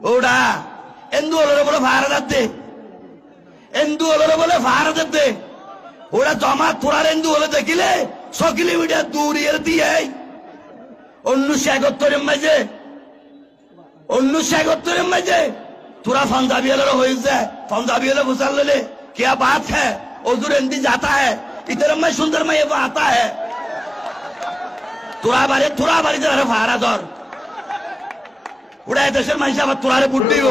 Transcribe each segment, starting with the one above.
ওটা এন্দু হলো বলে ভাড়া যাচ্ছে, এন্দু হলো বলে ভাড়া যাচ্ছে, ওরা জমা তোরার এন্দু হলে দেখিলে 6 কিলোমিটার দূর ইয়ে দিয়ে 1971 মাঝে 1971 মাঝে তোরা पंजाबी वाले হয়েছে, पंजाबी वाले घुसा ले क्या बात है, उधर हिंदी जाता है, इधर मैं सुंदर में ये आता है, তোরা বাড়ি যারা ভাড়া ধর ওরা দেশের মানুষ আবার তোরারে বুট দিব।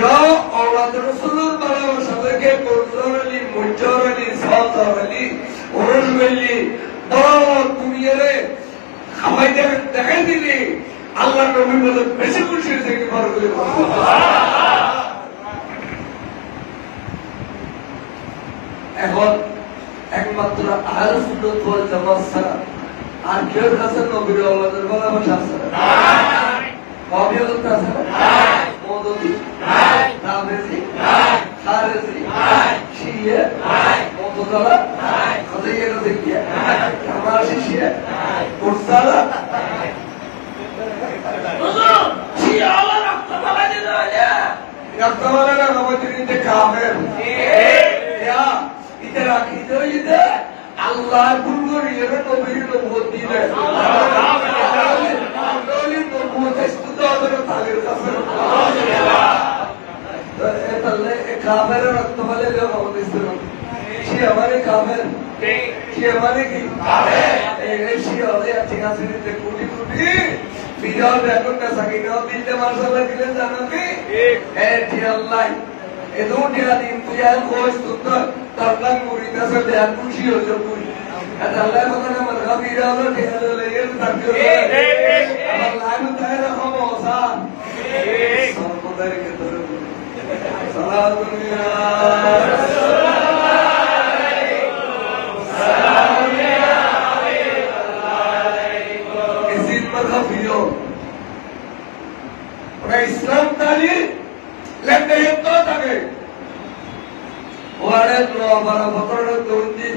या औलाद रसूलुल्लाह ভালোবাসাকে করজরলি মুজরলি সাদরলি ওরজলি বড় দুনিয়ারে খাওয়াই দেখাই দিলি আল্লাহ নবী বলে বেশি খুশি হয়েছে কি বড় করে এখন একমাত্র আহলে সুন্নাত ওয়াল জামাত ছাড়া আর কেউ কাছে নবীর আওলাদের ভালোবাসা আছে না? কবিয়ত আছে না? মওদুদি নাই, তাবরিজি নাই, খারেজি নাই, শিয়া নাই, মুতাযিলা নাই, কাদিয়ারা দেখিয়া নাই, কামাশি শিয়া নাই, মুরসালা নাই। হুজুর শিয়া আল্লাহ রক্তবালা দিল না, রক্তবালা না নবীর ইনতে কাফের ইয়া ইদের আকীদা ইদে আল্লাহ গুরুরির নবীর নবুয়ত দিলে काफिर रक्त वाले लोग होते हैं शी हमारे काफिर शी हमारे की काफिर शी होते हैं अच्छी खासी रीते कूटी कूटी बिजार बैठों का सकीना दिल मार्शल दिले जाना की अल्लाह ये दो दिन तुझे खोज तुझे तरकन पूरी तरह से खुशी हो जो पूरी अल्लाह को ना मरगा बिरा वाला ठेला ले ये तक अल्लाह ने तेरा हम औसान सर्वदर के तरफ सलाम दुनिया किसी मरगा बिरो और इस्लाम ताली लेते हैं तो तके वाले तो हमारा पकड़ो तो उनकी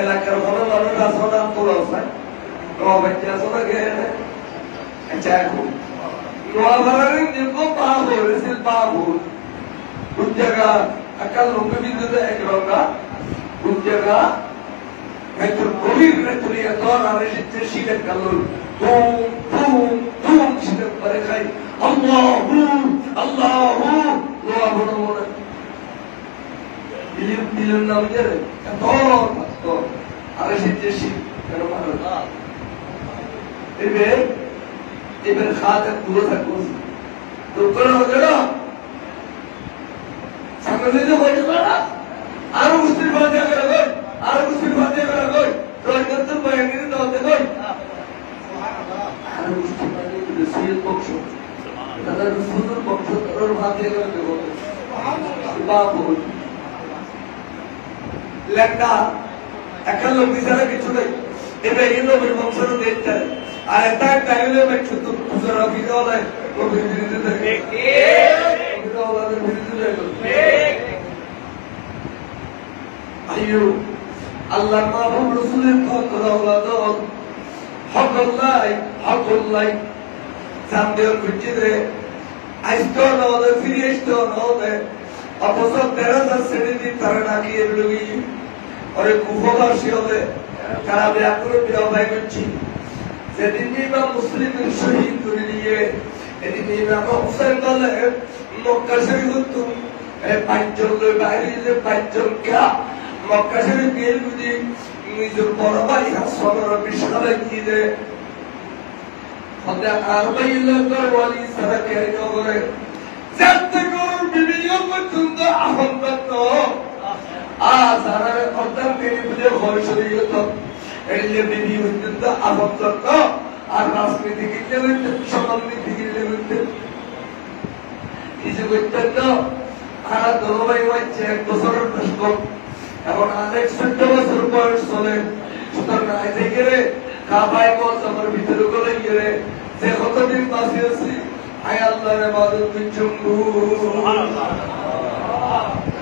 এলাকার কোনো মানুষ আসো না তোলা হয় বাচ্চা আসো না গে अच्छा নোয়াভারের যেরকম পাপ হয়েছে পাপ কোন জায়গা আকাল লোক বিন্দুতে একরঙা কোন জায়গা একটু গভীর রেতুরিয়া তোর আর এসেছে শিলের কালুর ধুম ধুম ধুম শিলের পরে খাই আল্লাহু আল্লাহু নোয়াভার মনে ইলিম নাম জেরে তোর তো আর এসেছে শিল কেন মানো এবার খাতে পুরো থাকবো তো কোনো হবে না সামনে যে হয়ে যাবে না আরো মুসলিম বাঁধে করে গই আরো মুসলিম বাঁধে করে গই রহমত বয়ানির দাওতে গই আরো মুসলিম বাঁধে করে সিল পক্ষ তাদের সুন্দর পক্ষ তাদের বাঁধে করে দেব বাবু লেখা একাল লোক বিচারে কিছু নেই এবার এই নবীর বংশের দেখতে আর এটা টাইমে मैं ছোট পুজোরা ভিডিও দেয় ও ভিডিও দেখে ভিডিও ওদের ভিডিও দেখে আইয়ো আল্লাহর মাহবুব রাসূলের কথা ওলাদ হকুল্লাহ জানদের বুঝিরে আইতো না ওদের ফিরিয়েsto না ওদের অথচ 13,000 শ্রেণী তারা নাকি এগুলি ওরে কুফরবাসী হবে তারা ব্যাকরণ বিবাহ করছে যেদিন ইমাম মুসলিমের শহীদ করে দিয়ে এদিন ইমাম হোসেন বলে মক্কা শরীফ পাঁচজন বাইরে পাঁচজন কা মক্কা শরীফ গিয়ে বুঝি নিজের বড় ভাই হাসনের বিশালে গিয়ে দে হতে আরবাই লোকের ওয়ালি সারা কে করে যাতে করুন বিবিও পর্যন্ত আহ্বান সারা অর্থাৎ তিনি বুঝে ঘর শরীয়ত এলে বিবি পর্যন্ত আহ্বান আর রাজনীতি কিনলে সমাজনীতি কিনলে কিছু করতেন না আর দলবাই হচ্ছে 1 বছরের দশক এখন আরেক 14 বছর বয়স চলে সুতরাং আয় থেকে রে কাবায় বস আমার ভিতরে গলে গিয়ে যে কতদিন বাঁচি আছি আয় আল্লাহর ইবাদত বিচুম্বু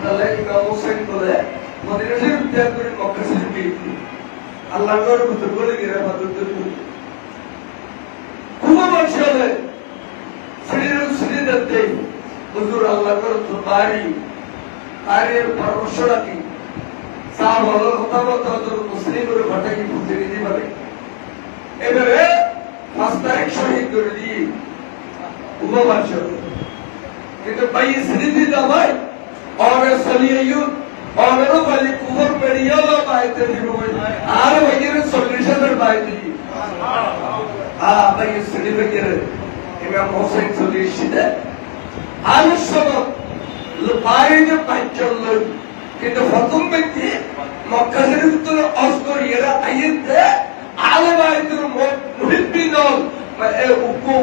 তাহলে ইমাম হোসেন বলে মদিনা শরীফ ত্যাগ করে মক্কা শরীফ গিয়েছি আল্লাহর ঘরের ভিতরে গলে গিয়ে ইবাদত করি খুব বয়স হলে সিঁড়ি দেখতে হুজুর আল্লাহর ঘর তো বাড়ি আর এর পরামর্শ রাখি সাহাব হলো কথা বলতে হজরত মুসলিমের ঘটাকে বুঝে নিতে পারে এবারে 5 তারিখ শহীদ করে দিয়ে উপবাস কিন্তু ভাই স্মৃতি দাবাই और सलियु और नो वाली कुफर मेडिया लो बायते दिबो আর ভাইয়ের সলিউশনের বাইতি ভাই স্মৃতি ভাইয়ের ইমাম হোসেন সলিউশন আর সব বাইরে পাইচল কিন্তু প্রথম ব্যক্তি মক্কা শরীফ তো অস্কর এরা আইতে আলে বাইতুর মুহিদ্দিন এ উকু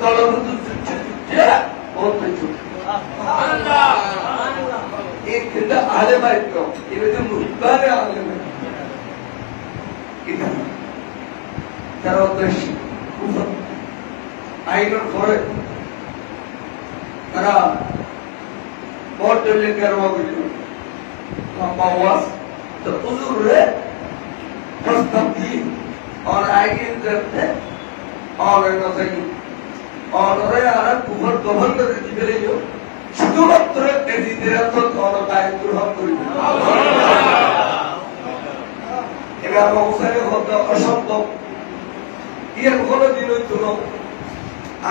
দলবদ্ধ চুচে বলতে চুচে আল্লাহ এই কিন্তু আলে বাইত তো এটা মুহিদ্দারে আলে বাইত এটা তার উদ্দেশ্য আইনের পরে তারা बहुत दिल्ली करवा गई बावास तो उधर रे प्रस्ताव दी और आगे करते और ना सही और रे आरा कुफर गवर्नर की बेले जो শুধুমাত্র এদি দিরাত কোন কায় গ্রহণ করি এবার অবস্থায় হতে অসম্ভব এর কোন দিন হইতো না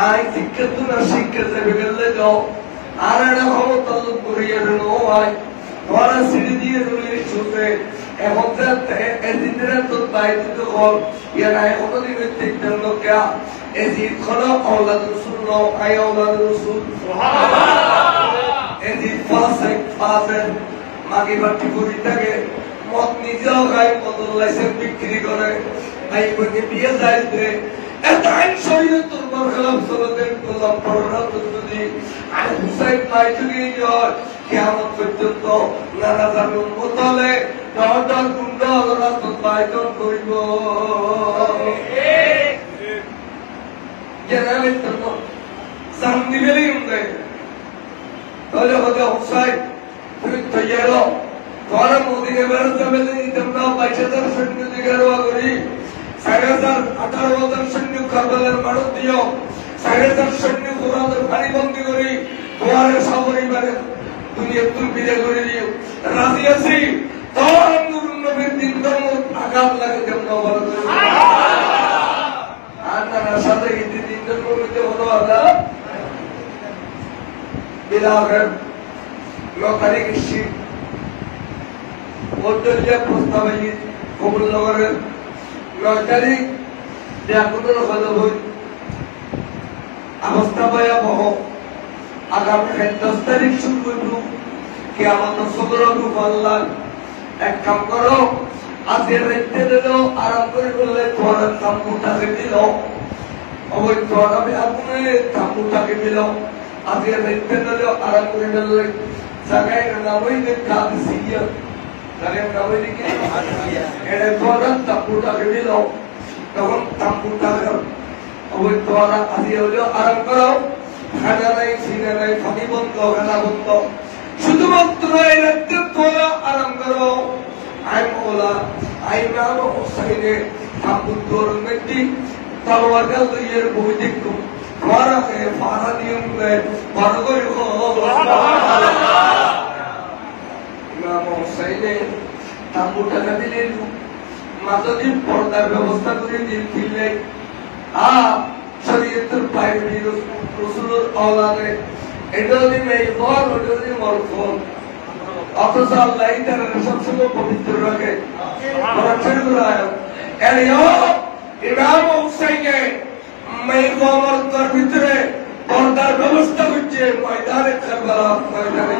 আই শিক্ষিত না শিক্ষিত বেগলে যাও আর একটা ক্ষমতা লোক করিয়ে নো হয় ওরা সিঁড়ি দিয়ে রুলে শুতে এখন এদিনের তো বাইরে তো হল এরা এখনো দিন দেখতেন লোকা এদিন খোলা আওলাদ রসুল নো আই আওলাদ রসুল এদিন ফাসে মাগি বাটি করি থাকে মত নিজেও খায় বদল লাইসেন্স বিক্রি করে ভাই বোনকে বিয়ে যাইতে এত আইন শরীয়তের বরখলাফ চলতেন করলাম পড়া তো যদি আর হুসাইন নাই যুগে যায় কিয়ামত পর্যন্ত নানা জানুন মোতালে দরদার গুন্ডা আল্লাহ তো বাইতন করিব জেনারেল তো সামনে গেলে উঠে তাহলে হতে হুসাইন তুমি তৈয়ার হও তোমার মোদিনে বেরোতে বেলে তোমরা 22,000 সৈন্য জিগারওয়া করি 18,000 সৈন্য কারবালার মারত দিও 4,500 সৈন্য কোরআনের পানি বন্দী করি তোমার সপরিবারে দুনিয়া তুমি বিদায় করে দিও রাজি আছি তোর নবীর দিন ধর্ম আঘাত লাগে কেমন বলো আর না সাথে এই দিন ধর্ম মধ্যে হলো আল্লাহ বিলাগের 9 তারিখ শীত বদলিয়া প্রস্তাবে কবুল নগরের 9 তারিখ ব্যাকুলের হলো হই অবস্থা ভয়াবহ আগামী 10 তারিখ শুরু হইব কিয়ামত সদর রূপ আল্লাহ এক কাম করো আজের রাতে দিল আরাম করে বললে তোমার তাম্বুটাকে দিল অবৈ তোরা আপনি তাম্বুটাকে দিল আজের রাতে দিল আরাম করে বললে জায়গায় নামই দে কাদিসিয়া জায়গায় নামই দিকে এটা তোরা তাম্বুটাকে দিল তখন তাম্বুটাকে অবৈ তোরা আজি হলো আরাম করো খানা নাই সিনা নাই পানি বন্ধ খানা বন্ধ শুধুমাত্র এই রাতে তোরা আরাম করো আই মৌলা আই নাম হোসাইনে তাম্বুত গরম ব্যক্তি তলোয়ার গাল দিয়ে বই দেখো তোরা কে ফারা নিয়ম দেয় বড় করে ইমাম হোসাইনে তাম্বুটা দিলেন মাঝদিন পর্দার ব্যবস্থা করে দিলেন শরীয়তের বাইরে রসুলের আওলাদে এটা যদি মেহফল ওটা যদি মরফল অথচ আল্লাহ তারা সবসময় পবিত্র রাখে ইমাম হুসাইনে মেহফলের ভিতরে পর্দার ব্যবস্থা করছে ময়দানে কারবালা ময়দানে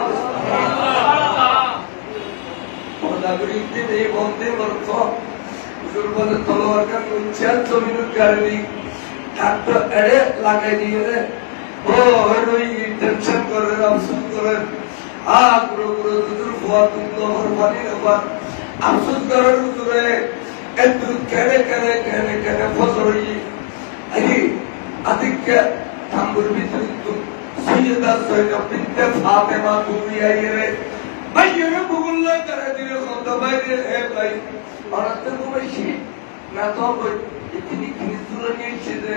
পর্দা করিতে এই বন্ধে মরফল হুজুর বলে তলোয়ার কান 76 মিনিট গাড়ি ডাক্তার এড়ে লাগাই দিয়ে রে ও ওই টেনশন করে আফসোস করে গুরু গুরু দুধুর ফোয়া তুমলো হর পানি নবার আফসোস করার হুজুরে একটু কেনে কেনে কেনে কেনে ফসরই আহি আদিকে তাম্বুর ভিতরে সৈয়দা সৈয়দা বিনতে ফাতেমা দুনিয়া রে ভাইয়ের বুগুল্লা করে দিলে কত বাইরে হে ভাই অনাতে কমেছি না তো ইতনি কিনিসুরা নিয়েছে যে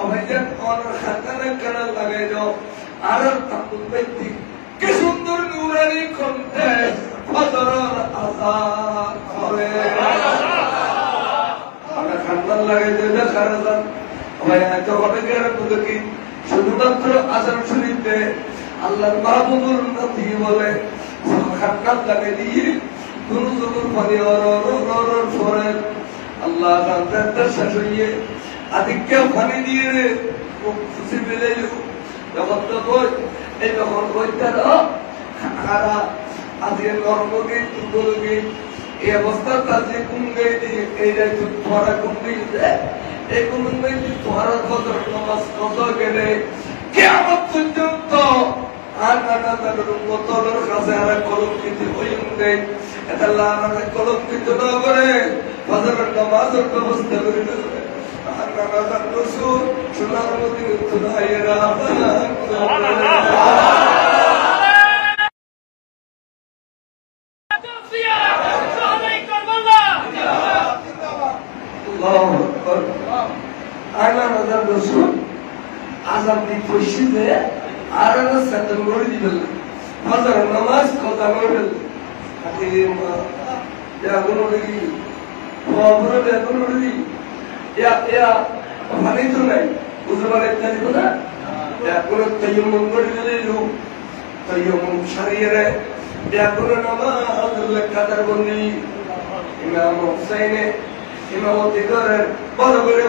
অভাইজান অনার খাতানা কানা লাগাই দাও আর তাম্বুর ব্যক্তি কি সুন্দর নুরানি কণ্ঠে ফজরের আযান করে আমরা খান্দান লাগাই দিলে খারাজান ভাই এত হবে কেন কি শুধুমাত্র আযান শুনিতে আল্লাহর মাহবুবুর নবী বলে খান্দান লাগাই দিয়ে দুরু জবর পানি অর ফরে আল্লাহ জানতে শেষ হইয়ে আদিকে পানি দিয়ে খুশি পেলে যখন তো কই এই যখন কইতার খারা আজকে নরমগে তুলগে এই অবস্থা তাজে কুঙ্গে এইটা তোরা কুঙ্গে এই কুঙ্গে তোরা কত নামাজ কত গেলে কিয়ামত পর্যন্ত আর নানা তাদের উম্মতের কাছে আর কলঙ্কিত হইবে এটা আল্লাহ কলঙ্কিত না করে ফজরের নামাজের ব্যবস্থা করে দেবে আর নানা তাদের রাসূল সোনার মদিনা তুলাইরা আজান দি পয়সিতে আর সেতন করে দিবেন ফজর নামাজ কথা বলবেন আরে মা জাগুন লাগি ফজর জাগুন লাগি ইয়া মানে তো নাই বুঝবারে তাই না এখন তাইয়ুম করে দিলো তাইয়ুম শরীরে এখন নামাজ কাদার বন্দি ইমাম হুসাইনে ইমামতি করেন বড় করে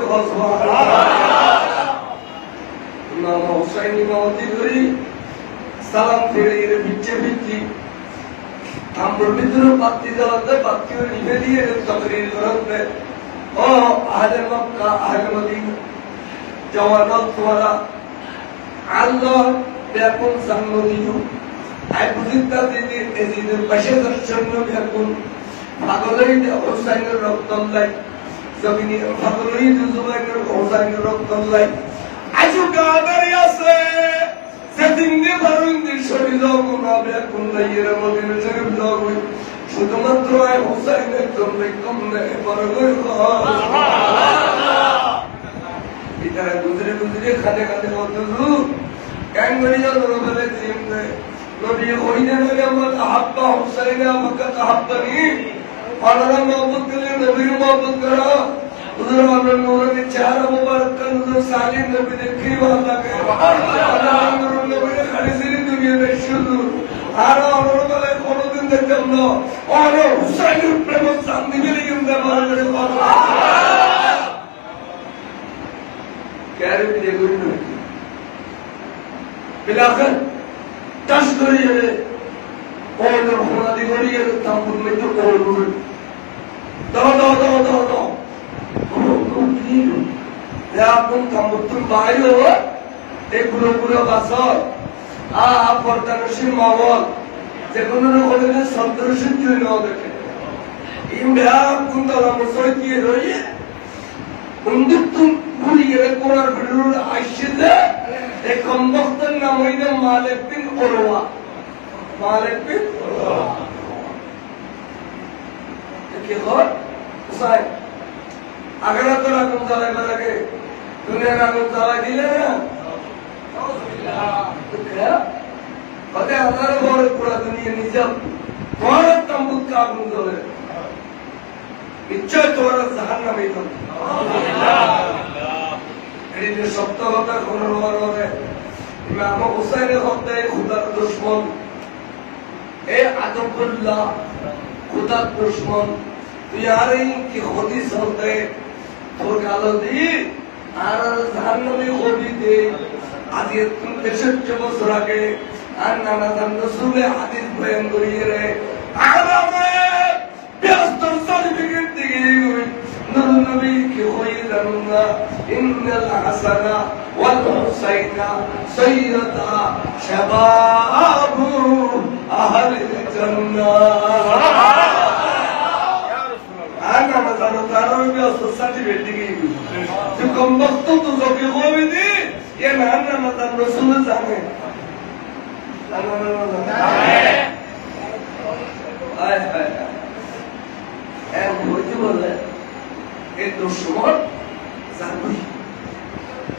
ইমাম হুসাইন ইমামতি করি সালাম ফিরে বিচ্ছে বিচ্ছি আমরা ভিতরে বাতি জ্বালাতে বাতি নিভে দিয়ে তকরির করতে ও আহলে মক্কা আহলে মদিনা জওয়ানত তোরা আল্লাহ বেকুন সাংগদিও আই বুঝিতা দিদি এজিদের পাশে জন্য বেকুন পাগলই হুসাইনের রক্ত লাই জমিনে পাগলই জুবাইরের হুসাইনের রক্ত লাই আজু গাদারি আছে সেদিন নে ভারুন দিন শরী যাও না বেকুন লাইয়ের মদিনা শরীফ যাও শুধুমাত্র আই হুসাইনের জন্য কম নেই পরগই ইতারা গুজরে গুজরে খাদে খাদে বলতো কেন করি যাও রবেলে দিন নবী কইনে নবী আমরা আহাব্বা হুসাইনা মক্কা আহাব্বানি আল্লাহর মোহাম্মদ করে নবীর মোহাম্মদ করা হুজুর আমরা নূরের চেহারা মুবারক কা হুজুর সালিম নবী দেখি ভালো লাগে আল্লাহর নবীর খালিসির দুনিয়াতে শুধু আর আমরা বলে কোনদিন দেখতাম না আর হুসাইনের প্রেম শান্তি মিলে কিন্তু আমার করে কথা ক্যারে দিয়ে গুণ বিলাখান তাস করিয়ে और हमारी गड़ी है तांबुर में तो और दो या अपन तांबुर तुम बाहर हो एक पूरा बासर आप पर्दानशील माहौल যেকোনো রকমের সন্ত্রাসী জন্য দেখে ইন্ডিয়া কুন্তলা মসই দিয়ে রয়ে উন্দিতুম গুলিয়ে কোরার ভিড়ুর আইসিদে এক কম্বক্তর নাম হইলে মালিক বিন ওরওয়া মালিক বিন ওরওয়া কি হয় সাই আগরা তোরা কোন জায়গায় লাগে দুনিয়ার আগুন জ্বালাই দিলে না নাউজুবিল্লাহ কত হাজার বড় পুরো দুনিয়া নিজাম বড় তাম্বুত আগুন জ্বলে নিশ্চয় তোরা জাহান্নামে যাবে নাউজুবিল্লাহ এই যে সত্য কথা কোন রবে ইমাম হুসাইনের হত্যা খোদার দুশমন এ আদবুল্লাহ খোদার দুশমন তুই আর কি ক্ষতি চলতে তোর গালো দি আর জাহান্নামে হবি দে আজকে 63 বছর আগে আর নানা জান রাসূলে হাদিস বয়ান করিয়ে রে আরামে ব্যস্ত সার্টিফিকেট দিয়ে নূর নবী কি হই জানুনা ইন্নাল হাসানা ওয়াল হুসাইনা সাইয়্যিদা শাবাবু নানা জানো তারা সার্টিফিকেট দিকে কম বক্ত তো তোকে হবে দি এ নানা জান রসুল জানে বলে এই দুঃসময় জানবি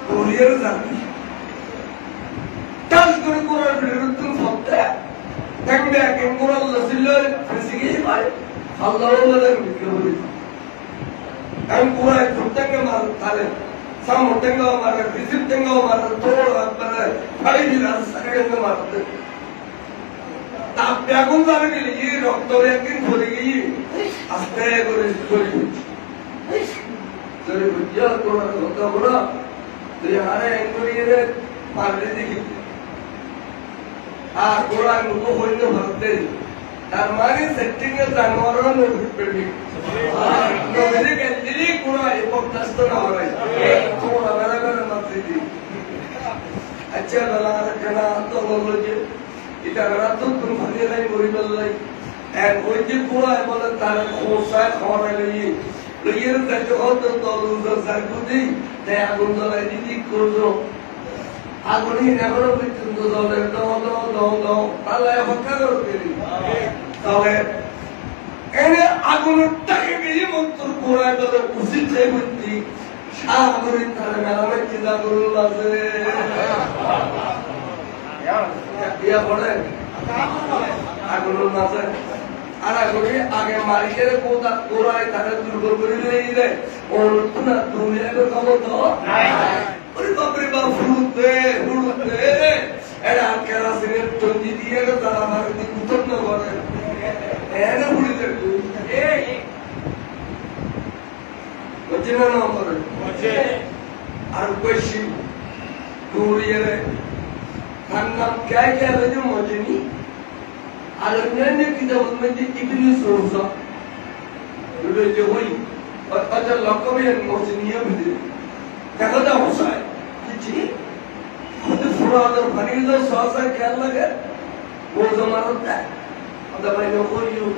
কোরিয়ার জানবি কাজ করে করার বিরুদ্ধে সপ্তাহে দেখবে একদিন কোরআন লসিল্লার ফেসিকে পারে আল্লাহ বিক্রি করে আমি কোরআন প্রত্যেককে মার তাহলে সামো টেঙ্গা মারে রিসিভ টেঙ্গা মারে তোর মানে ফাড়ি দিলাম সাইডে মারতে তাপ বেগুন জানে গেলে এই রক্ত একদিন ধরে গিয়ে আস্তে করে চলে বুঝিয়া তোমার কথা বলা তুই হারে এনকরিয়ে পারলে দেখি আর কোরআন মুখো হইলে ভাবতে তার মানে সেটিং এর জানোয়ার পেটি নবীরে গেলি কোরআন এবং দস্ত না হয় তোমরা বেলা মাত্রি দি আচ্ছা বেলা রাখনা তো বললো যে এটা রাত তুমি ভাগে নাই মরি বললাই এক ওই যে কোরআন বলে তার খোসায় খাওয়া লাগি লইয়ের কাছে কত তলুর সাইকুদি তে আগুন জ্বলাই দিদি করলো আগুনি এখনো পর্যন্ত জ্বলে দাও তাহলে অপেক্ষা করতে তবে এনে আগুনের টাকে গিয়ে মন্তর কোরআন বলে উচিত হয়ে বুদ্ধি সাগরিক তার মেলামে চিন্তা করুন আছে ইয়া পড়ে আগুনের মাঝে আর আগুনি আগে মারিকের কোথা কোরআন তারা দুর্বল করে দিয়ে দেয় ওর না তুমি এর খবর তো ওরে বাপরে বাপ ফুলতে এরা কেরাসিনের টঙ্গি দিয়ে তারা মারে দিয়ে উত্তন্ন করে এনে ফুলিতে বুঝছি না না করে আর বেশি দৌড়িয়ে তার নাম क्या क्या है जो मजनी আর অন্যান্য কিতাবের মধ্যে ইবনে সৌসা এটা যে ওই আচ্ছা লকবে মজনিয়া ভিতরে দেখা দাও হোসায় কি खुद फुरादर फरीद सासा क्या लगे वो जमाना था अब भाई नो कोई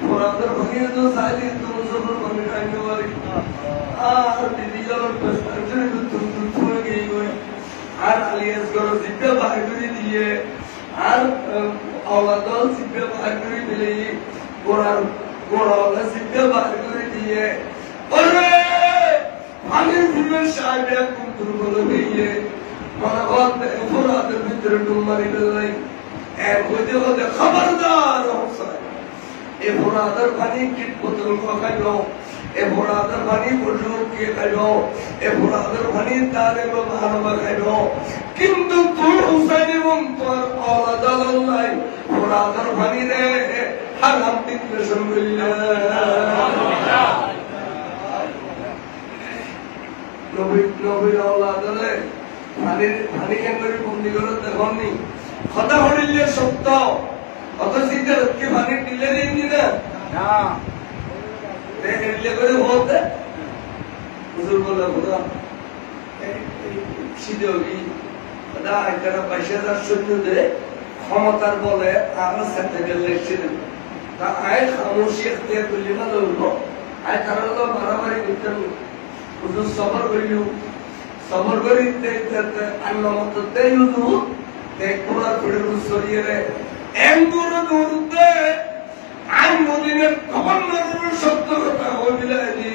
फुरादर फरीद साली तुम सब बने रहने वाली दीदी और बस्तर तुम गई कोई আর আলিয়াস গরো জিব্বা বাহির করে দিয়ে আর আওলাদল জিব্বা বাহির করে দিলে কোরআন কোরআন জিব্বা বাহির করে দিয়ে ওরে আমি ফুলের সাহেব কোন দুর্বল হয়ে মনে অপরাধের ভিতরে ডুব মারি ফেললাই এক হইতে হতে খবরদার এ ফোরাদের পানি কীট পতঙ্গ খাইল এ ফোরাদের পানি পশু কে খাইল এ ফোরাদের পানি তার এবং মানবা খাইল কিন্তু তোর হুসাইন এবং তোর আলাদাল্লাই ফোরাদের পানি রে হারাম ডিক্লেশন করিল নবী আলাদাল্লাই পানি কেন করে বন্দি করে দেখনি কথা হরিলে সত্য অত সিদ্ধ রক্ষে পানি টিলে দিইনি না দেখলে করে বলতে হুজুর বলে খোদা সিদ্ধি খোদা একটা 22,000 সৈন্য দে ক্ষমতার বলে আমরা সাথে গেলে ছিলেন তা আয় খামোশি এখতিয়ার করলি না লোক আয় কারণ মারামারি করতেন হুজুর সবর করিল সবর করি আন্নমতে ইউজু দেখুরা ফিরে সরিয়ে রে এমদুর দূরতে আই মদিনার গভর্নরের সত্য কথা হইলানি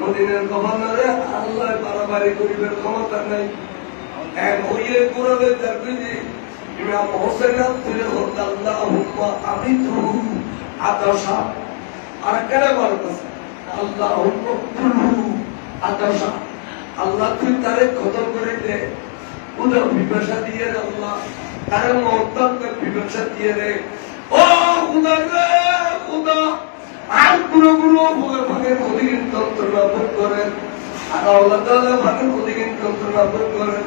মদিনার গভর্নরে আল্লাহ বাড়াবাড়ি করিবার ক্ষমতা নাই এক হইয়ে কুরাবে দেখবি ইমাম হোসেন ফিরে হত আল্লাহুম্মা আমিতু আতাশা আর কেন বলতেছে আল্লাহুম্মা তুলু আতাশা আল্লাহ তুই তারে খতম করে দে উদর বিপাশা দিয়ে রে আল্লাহ তারে মহত্তর বিপাশা দিয়ে রে ও খুদা রে খুদা আর গুলো ভাগের অধিক যন্ত্রণা ভোগ করেন আর আল্লাহ তাআলা ভাগের অধিক যন্ত্রণা ভোগ করেন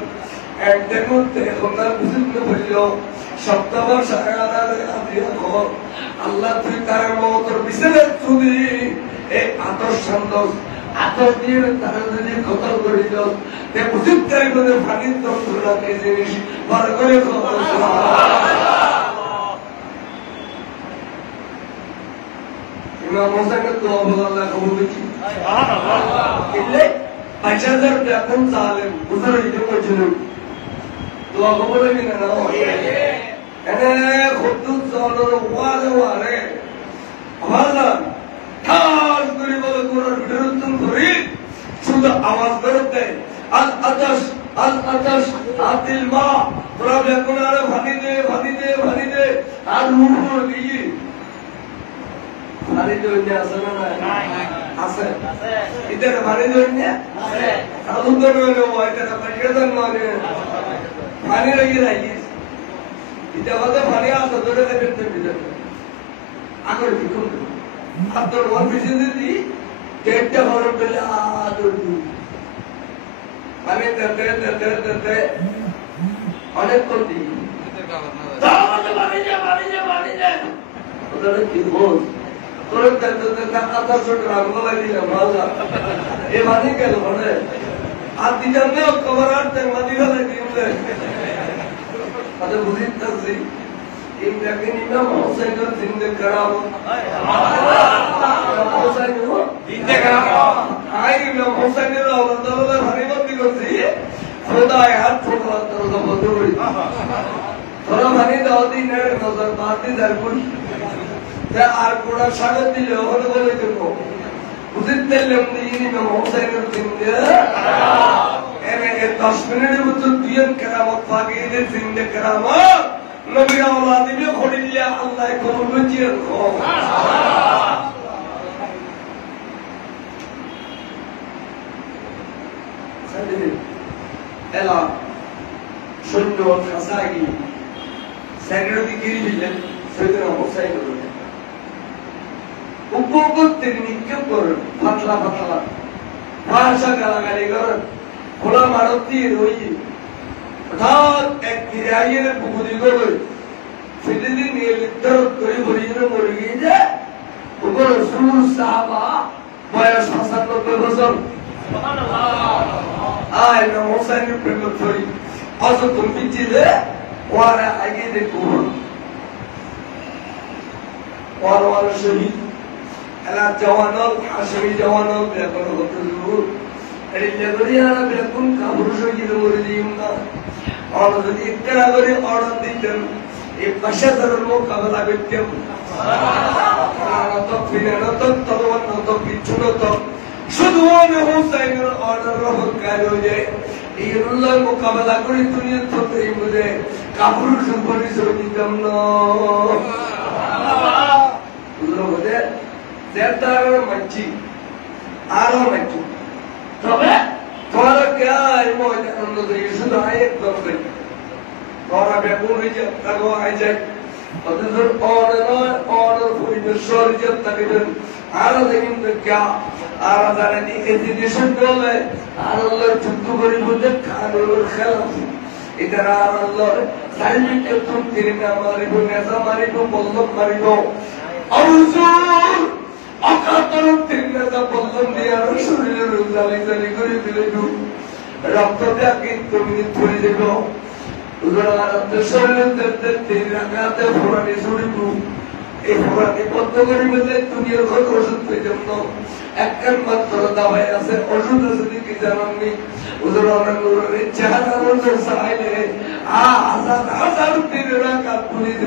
একদিন মধ্যে ওনার বুঝতে পারল সপ্তাহ সারারে আদিয়া ঘর আল্লাহ তুই তারে মহত্তর বিশেষ চুলি এই আদর্শ সন্তোষ আতর দিয়ে তারা যদি খতম করে দিল বুঝিত করে ফাঁকির যন্ত্রণাকে জিনিস বার করে ইমাম হোসেনের দোয়া বলে আল্লাহ কবুল করছি ইল্লে 5000 বেতন জালেম বুঝার ইতে করছিল দোয়া কবুল হইবে না এনে খুদ্দুস জলর ওয়ারে আওয়াজ খাস করে বলে কোরআন বিরুদ্ধ করি শুধু আওয়াজ করতে আল আতাশ আতিল মা তোরা বেগুন আরে ভানি দে আর রুহুর দিয়ে ভানি দে আছে না আছে ইতারে ভানি দে আছে আলু দে ওইটা পাঠিয়ে দেন মানে ভানি লাগি রাখি ইতা বলে ভানি আছে ধরে দেখতে ভিতরে আগর বিকুন আপনার মন বিশেষে দি ডেটটা ফলো করলে আদর আমি দেখতে অনেক করতি ওদের কি বল তোর কথা শুনে রামগলা দিলাম ভালো এ মানে কেন মানে আর দিলাম না কবর আর মাদি ভালো দিলে আচ্ছা বুঝিতেছি ইমরান ইমাম হোসেনের জিন্দে করাবো জিন্দে করাবো আই ইমাম হোসেনের আল্লাহ ভারিবন্দি করছি খোদায় হাত ঠোকরা তোর বদুরি তোরা মানে দাও দিনের নজর বাতি দরকুল তে আর কোড়া স্বাগত দিলে হলো বলে দেব বুঝিতেলাম ইমাম হোসেনের জিন্দে এনে 10 মিনিটের মধ্যে দুইজন কেরামত পাকিয়ে জিন্দে কেরামত নবী আওলাদ দিলে খড়িলে আল্লাহ কবুল করিয়ে এলা সৈন্য খাসাগি সেক্রেটারি গিরি দিলেন সৈয়দনা হোসেন উপকূল নিক্ষেপ করেন পাতলা ভাষা গালাগালি করেন খোলা মারতি রই হঠাৎ এক গিরাইয়ের পুকুরি করে সেদিন নিয়ে লিপ্তর করে ভরিয়ে মরে গিয়েছে ওপর রসুল সাহাবা বয়স 95 বছর আয় না হোসেনের প্রেম ধরি অত তুমি চিলে ওরা আগে দেখো ওরা শহীদ এলা জওয়ানল হাসমি জওয়ানল বেকন হতে দূর এই লেবরিয়ারা বেকুন কাবুর শহীদ মরে দিম না और যদি ইত্তেরা করে অর্ডার দিতেন এই বাশারের মোকাবেলা করতেন তো ফিরে তো তলওয়ার তো পিছু তো শুধু ওনে হোসেনের অর্ডার রহকার হয়ে এই রুল্লার মোকাবেলা করে দুনিয়া থেকে বুঝে কাবুর সম্পর্কে দিতাম না বুঝলো বুঝে দেবতার মাছি আরো মাছি তবে তোরা গায় ময়দান নদী শুধু আয়ের দরকার তোরা বেগুন হয়ে যায় তাগো আয় যায় অথচ অর্ডার পরিবেশর যে তাকিবেন আরো দেখুন দেখা আর যারা দিকে জিনিসের বলে আর আল্লাহর যুদ্ধ করে বুঝে খানোর খেলাফ এটার আর আল্লাহর সাইমিকে তুম তিরি না মারিব নেজা মারিব বল্লভ মারিব অবসর অকাতর তিরি নেজা বল্লভ দিয়ে আর শরীরের জালি জালি করে ফেলে রক্ত দেয়া কিন্তু মিনিট ধরে দেব শরীরের তিন রাখাতে ফোরানি শরীর এই ফোরানি বন্ধ করে বলে দুনিয়ার ঘর ওষুধ পেতাম না একখান মাত্র দাবাই আছে ওষুধ আছে কি জানাননি ওদের অনেক চেহারা চাইলে হাজার তিন রাখা পুলিশ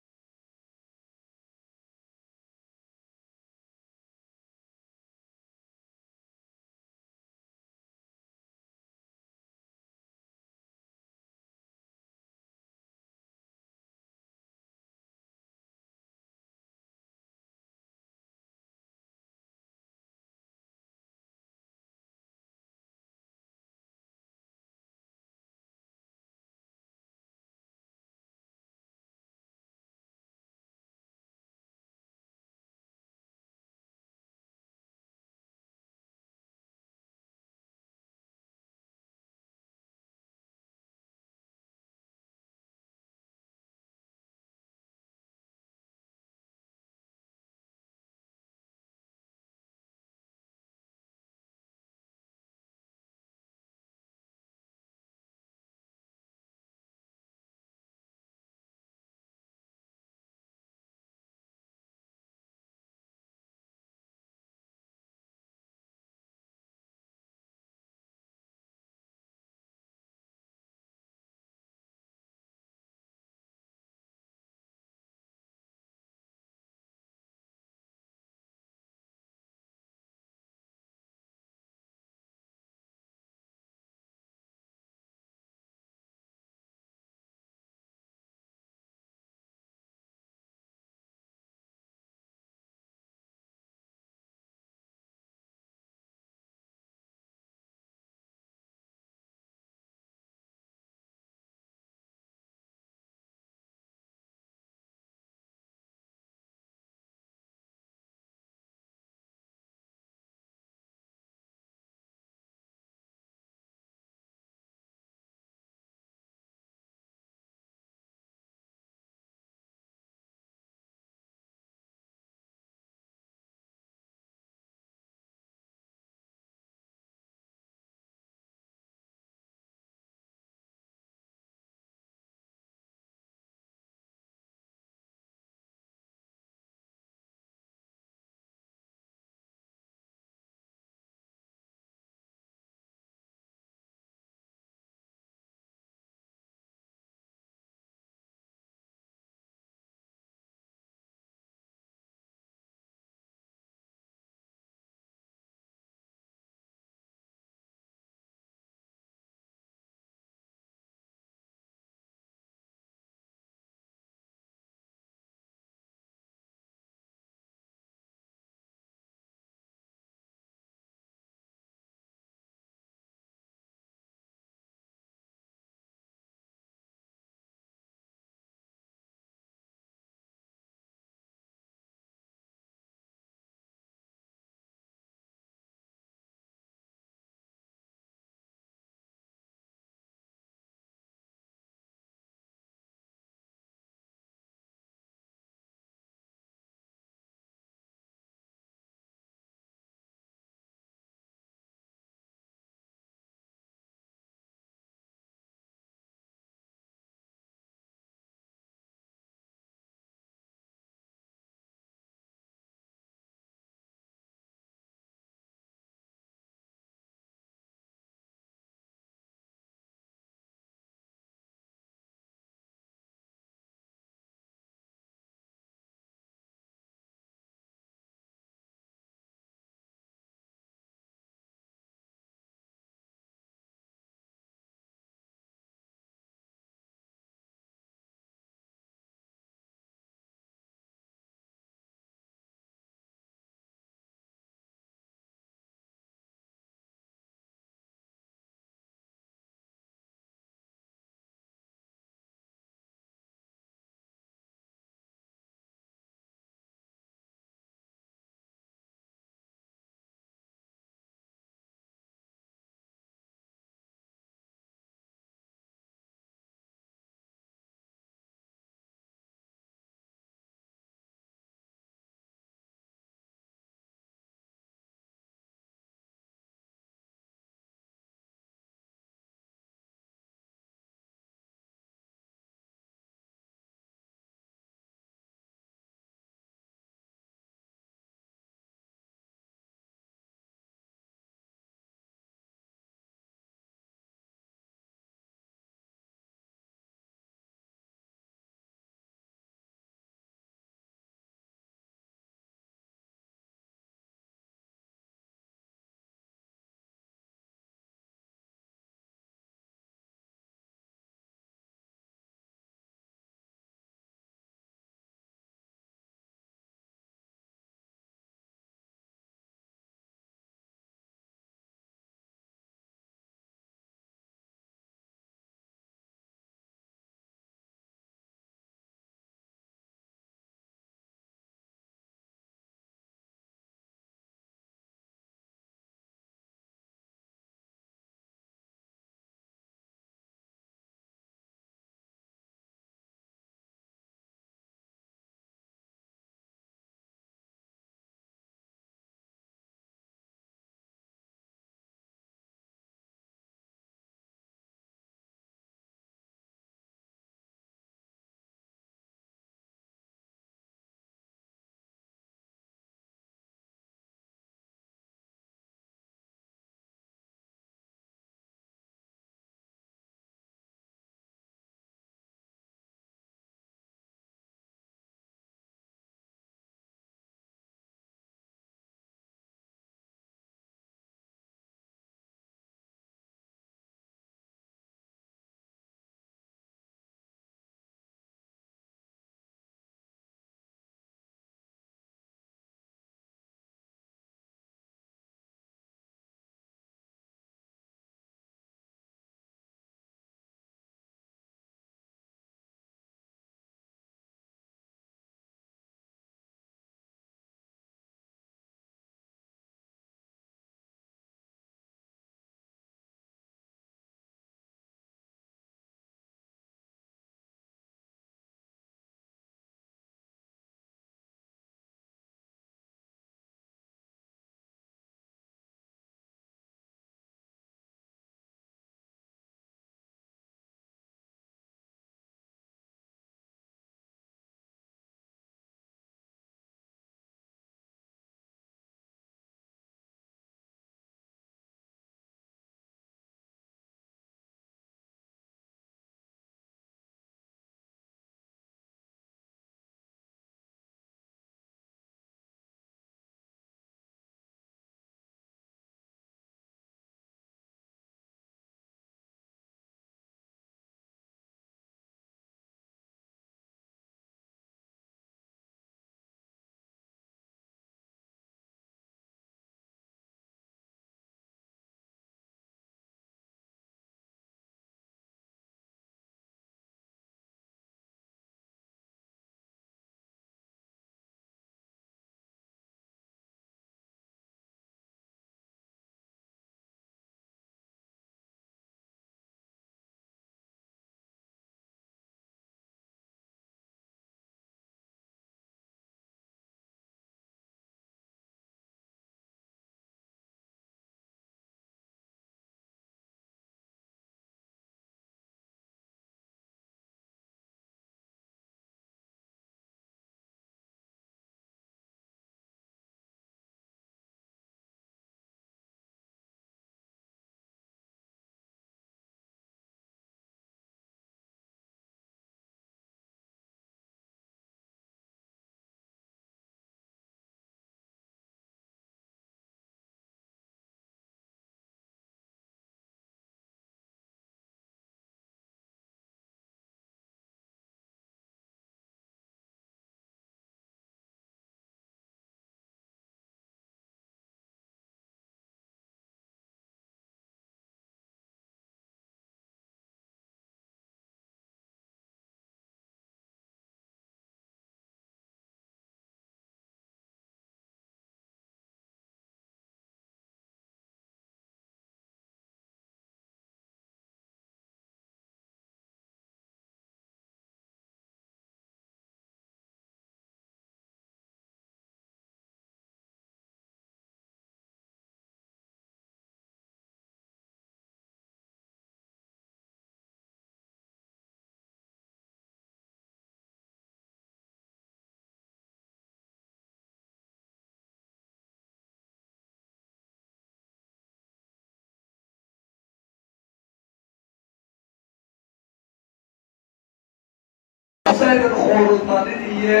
হোসেনের খরচ মানে দিয়ে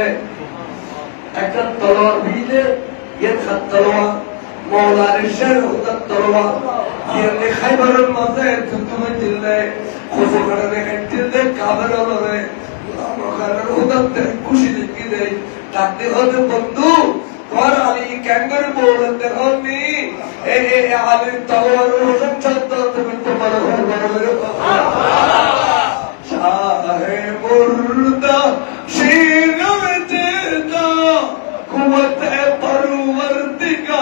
একটা তলোয়ার বিলে এর খাত তলোয়ার মৌলার শের হুদার তলোয়ার এর খাইবারের মাঝে তুমি দিলে খুশি করে দিলে কাবের হলে আমার হুদার খুশি দেখি দেয় ডাকতে হতে বন্ধু তোমার আলী ক্যাঙ্গার বলেন দেখনি এই আলীর তলোয়ার হোসেন শব্দ তুমি তোমার ঘর বড় শাহে মুর্দা শিরবে জিন্দা কুওয়াত পরওয়ারদিগার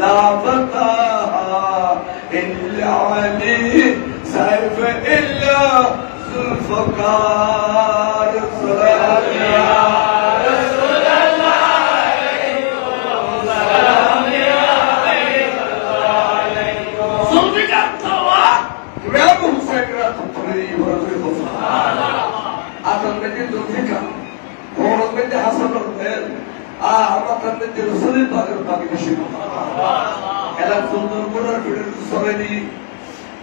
লা ফাতা ইল্লা আলী সাইফ ইল্লা जुल्फकार सलाम या रसूल अल्लाह सलाम या जुल्फकार तवा मैं हुसैन का तुरी बरकत सुभान अल्लाह आदम ने जुल्फकार और में हसन और बैल আমাদের যে রাসূলের পাকের পাকে বেশি এলা সুন্দর করে ভিড় সরেনি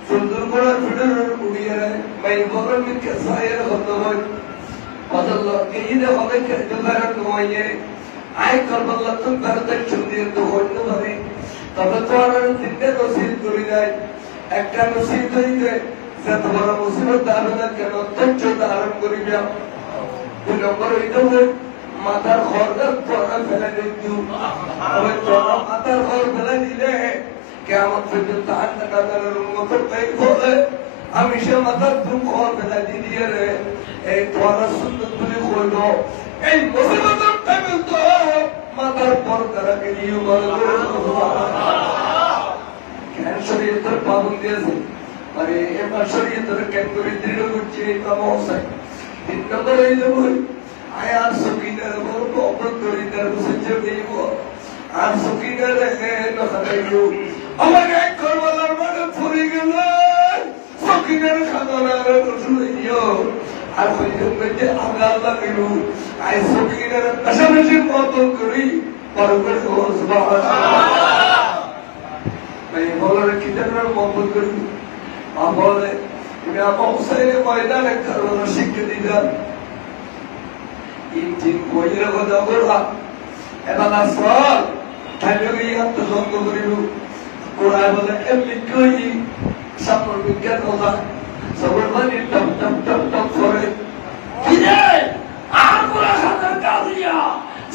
সুন্দর করে ভিড়ের উড়িয়ে মাই বড় মিকে সায়ের হতো বদল গিয়ে হবে কে দুলার নয়ে আই করবল্লা তুম করতে চুদিয়ে তো হইতো ধরে তবে তো আর দিনে নসিব করি যায় একটা নসিব হইবে যত বড় মুসিবত আরনা কেন তচ্ছ ধারণ করিবে দুই নম্বর হইতো মাথার খরদার পড়া ফেলে দিতু ওই তোরা মাথার খর ফেলে দিলে কেমন পর্যন্ত হান্না কাদারের মতো তাই বলে আমি সে মাথার দুঃখ ফেলে দিয়ে রে এই তোরা সুন্দর তুলে হইল এই মুসিবতের টাইমে তো মাথার পর তারা গিয়ে বলে কেন শরীয়তের পাবন দিয়েছে আরে এবার শরীয়তের কেন করে দৃঢ় করছে ইমাম হোসেন 3 নম্বর হইল আয়ার সকিনার বড় অপরাধ করিনার সহ্য দেব আর সকিনার নখাইও আমার এক করবালার মানে ফুরি গেল সকিনার খানার রসুলিও আর কইজন কইতে আগাল লাগিল আই সকিনার পাশাপাশি মত করি বরকত সুবহানাল্লাহ ভাই বলার কিতাবের মহব্বত করি বলে ইমাম হোসেন ময়দানে কারবালা শিক্ষা দিলেন ইনজিন কইরা কথা বলা এবার আসল তাইলে ইয়াত জঙ্গ করিব কোরআন বলে এমনি কই সাপর বিজ্ঞান কথা সবর মানে টপ টপ টপ টপ করে কি রে আর কোরআন হাজার কাজিয়া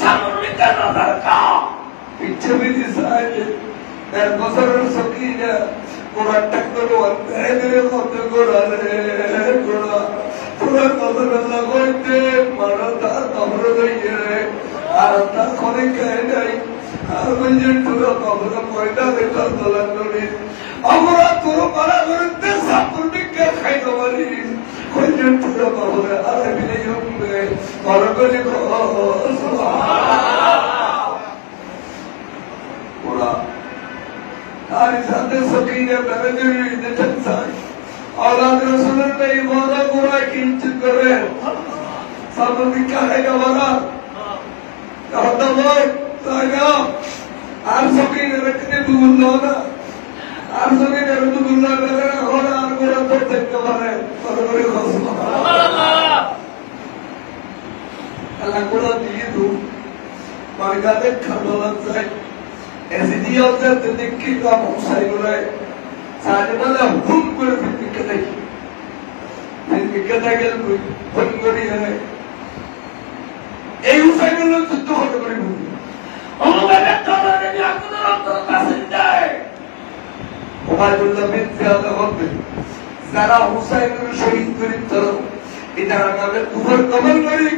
সাপর বিজ্ঞান হাজার কা পিছে বিদি সাইলে এর বছরের সকিনা কোরআন টাকলো এদের কত কোরআন রে কোরআন পুরা কবর আল্লাহ কইতে মারতা কবর দইয়ে আর তা করে কই নাই আর বলে পুরা কবর কইতা দেখো দলান নড়ি আমরা তোর পারা করতে সাপুটিকে খাই দবারি কইতে পুরা কবর আর বিলে হবে আর বলে সুবহানাল্লাহ পুরা আর সাথে সকিনে বেরোই দেখেন স্যার औलाद रसूल नहीं वाला बुरा किंचित करे सब दिखा है का वाला कहता भाई तागा आर सभी ने रखने दूल्हा ना आर सभी ने रखने दूल्हा करना होना आर बुरा तो देखते वाले पर बड़े खुश अल्लाह को दिए दो मार्गा देख खबरन से ऐसी दिया होता है दिक्की का मुसाइल रहे सारे वाला हुकुम कर फिर दिक्कत है हुकुम करी है এই হুসাইনের যুদ্ধ হতে পারে আমাদের তরবারে ইয়াকুদের অন্তর কাছে যায় ওবায়দুল্লাহ বিন জিয়াদ হবে যারা হুসাইনের শহীদ করে তর এটা নামে কুফর কবল করি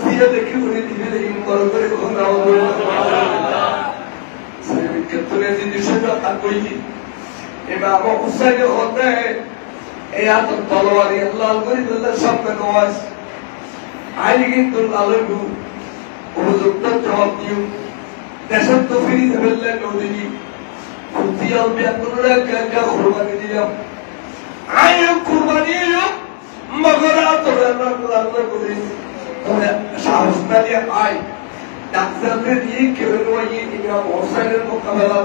সিয়া দেখি উনি দিলে ইন বড় করে খোদা সুবহানাল্লাহ সেই ক্ষেত্রে জিনিসটা তাকই इमाम हुसैन होते हैं याद तलवार अल्लाह गरीबुल्लाह सब में नवाज आएगी तो लालू वो जुत्ता जवाब दियो दशत तो फिर इधर नोदी खुदिया बेअकुरा क्या कुर्बानी दिया आये कुर्बानी यो मगर तो लालू कोई तो साहस दिया आए डॉक्टर ने ये क्यों ये इमाम हुसैन को कबला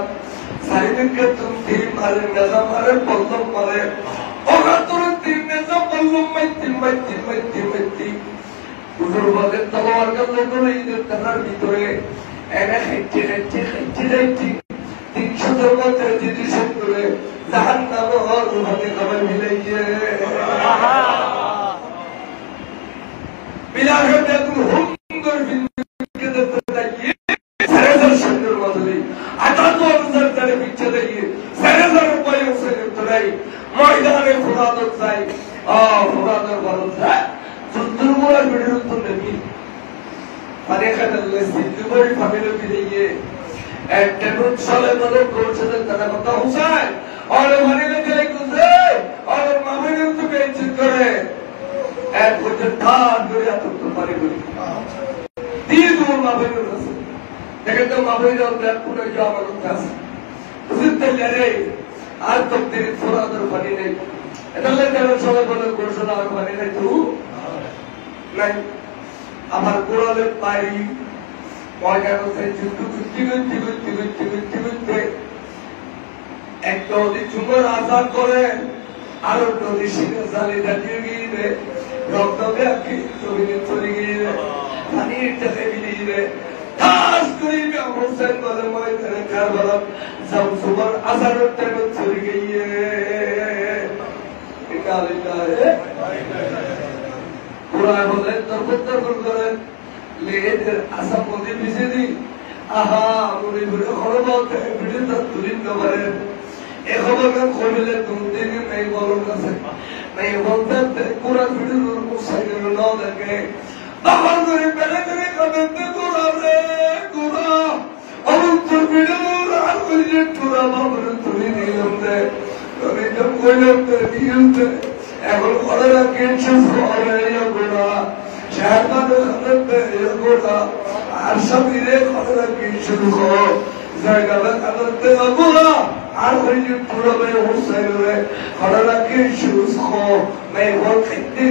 साइड के तुम तीन मारे नजर मारे पलक मारे और तुरंत तीन नजर বললাম মাইতি হুজুর বলে তলোয়ার গেল করে ঈদের টাকার ভিতরে এনে খাইতে 300 মধ্যে জিনিসের করে জাহান্নাম আর রুহানে খাবার মিলাইয়ে বিলাহে দেখুন হুঙ্গর বিন্দুকে দেখতে যাইয়ে সারেদার সুন্দর মধ্যে আটাত অনুসার তারে পিছে দিয়ে সারেদার উপায় উসে তোরাই ময়দানে ফুরাদত যাই ফুরাদর বলদ যায় সুন্দরমুলা ভিডিও তো নেই মানে খাদালে সিদ্ধুবড়ি ফামিলে ফিরিয়ে টেবুল চলে বলে কোচের তারা কথা হুসাইন আর মানে লেগে গুজে আর মামিনের তো বেইজ্জত করে এক বছর ঠান করে এত তো পারে করি দিয়ে দূর মামিনের কাছে দেখে তো মামিনের ব্যাগ পুরো যাওয়া আমার কাছে বুঝতে রে আর তো তেরি ফুরাদর পানি নেই এটা লেগে চলে বলে কোচের আর পানি নেই তো নাই আমার কোরআনের পাই ময়দানে যুদ্ধ করতে একটা নদী চুমর আজাদ করে আরো নদী সিনে জালি দাঁড়িয়ে গিয়ে রক্তকে আঁকি জমিনে চলে গিয়ে পানির টাকে মিলিয়ে খাস করে হোসেন বলে ময়দানে কারবালা সব সুবর আজাদের টাইমে চলে গিয়ে কোরআন বলে তর্ক করেন লেগেদের আসাম মধ্যে পিছিয়ে দিই আহা মনে ঘুরে খরবতে ভিডিওটা তুলিন করেন এ খবর খবরে দুদিন নেই বলুন আছে নাই বলতে কোরআন ভিডিওর মুসাইদের নাও দেখে বাবার করে পেলে করে কদমতে কোরআনে কোরআন অন্তর ভিডিওর আর করে কোরআন বাবার তুলি দিলাম দে আমি তো কইলাম তো দিতে এখন ওরা কেনছেন করে কোরআন শাহবানো খলতে গোটা আর সবিরে খলরা কি শুরু করো জায়গাটা খলতে গোটা আর ওই যে পুরোবে হোসেন রে খলরা কি শুরু করো मैं वो खट्टी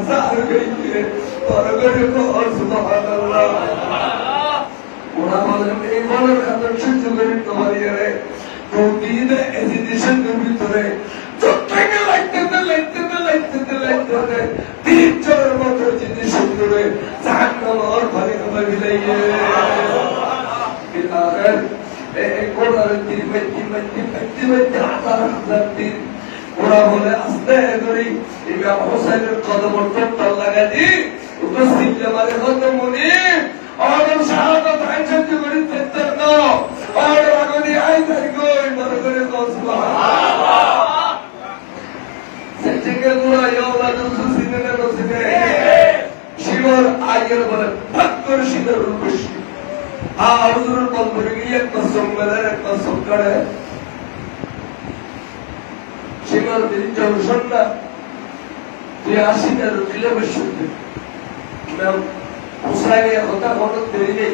सार गई है और अगर को सुभान अल्लाह ওরা বলে এই বলার খাতর সহ্য করে তোমার রে তো দিনে এজিটেশন এর ভিতরে চট্টগ্রামে লাগতে তিন চরের মতো জিনিস করে জাহান্নাম আর ভারী খাবার মিলাইয়ে আখির এই কোরআন তিন হাজার দিন ওরা বলে আস্তে করি ইমাম হোসেনের কদম টুকটাল লাগা দি উপস্থিত জামালে কদম মনি और शहादत आयशा की बड़ी तेतर नो और आगोदी आई तारी को इधर करे तो सुभान अल्लाह सच्चे दुआ यो वाला सुसीने ने सुसीने शिवर आयर बोले भक्तर शिवर रुपशी आ हुजूर बोल बोली एक कसम मेरे एक कसम करे शिवर दिल जो सुनना ये आशीने रुकिले बशुद्ध मैं হুসাইনের কথা মনে করিলে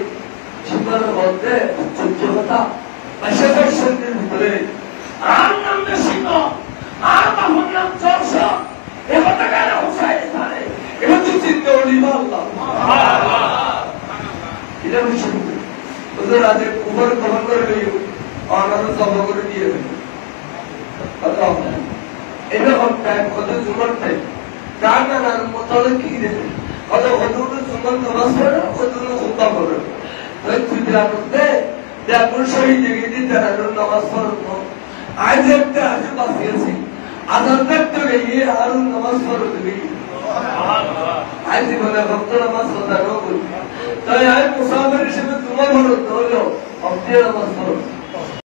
জীবনের মধ্যে যোগ্যতা আশাদের শরীরের ভিতরে আর নাম সিংহ আর বাহুর নাম চর্ষ এ কথা কেন হুসাইন জানে এটা তো চিন্তা উলিমা আল্লাহ এটা বুঝুন ওদের আজ উপর গ্রহণ করে নিয়ে অনার জমা করে দিয়ে কথা এটা কোন টাইম কত জুমার টাইম কার না মতলে কি দেবে और हजूर सुन्नत नमाज पढ़ो हजूर खुतबा पढ़ो तो तुझे करते দেখুন শহীদ গিয়ে তারা নামাজ পড়ো আজ একটা আজ বাকি আছে আজান দেখতে গিয়ে আর নামাজ পড়ো তুমি সুবহানাল্লাহ আজ বলে ভক্ত নামাজ পড়ো তাই আজ মুসাফির হিসেবে তোমার হলো তো হলো ভক্তি নামাজ পড়ো